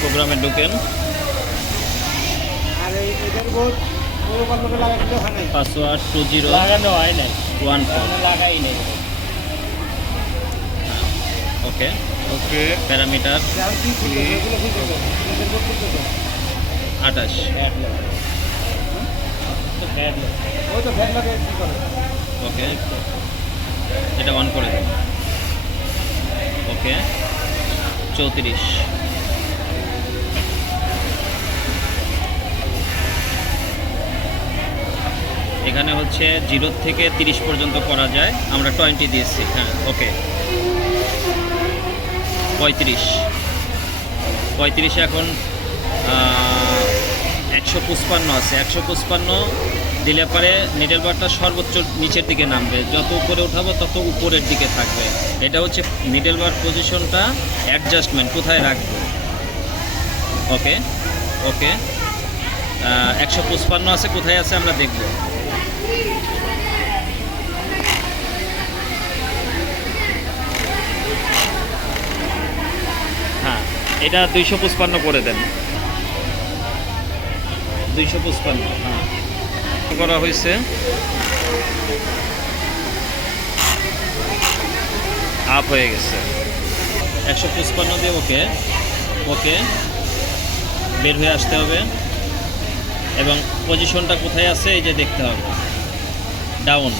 প্রোগ্রামে ঢুকেন। পাসওয়ার্ড 2014। ওকে ওকে প্যারামিটার 28। ওকে এটা অন করে দিন। ওকে 34। এখানে হচ্ছে 0 থেকে 30 পর্যন্ত করা যায়, আমরা 20 দিয়েছি। হ্যাঁ ওকে 35 এখন 155 আছে। 155 দিলে পরে নিডল বারটা সর্বোচ্চ নিচের দিকে নামবে, যত উপরে উঠাবো তত উপরের দিকে থাকবে। এটা হচ্ছে নিডল বার পজিশনটা অ্যাডজাস্টমেন্ট, কোথায় রাখবো। ওকে ওকে 155 আছে, কোথায় আছে আমরা দেখব। হ্যাঁ এটা 255 করে দেন। 255 হ্যাঁ করা হয়েছে। আপ হয়ে গেছে 155 দিয়ে। ওকে ওকে বের হয়ে আসতে হবে এবং পজিশনটা কোথায় আছে এই যে দেখতে হবে। ডাউন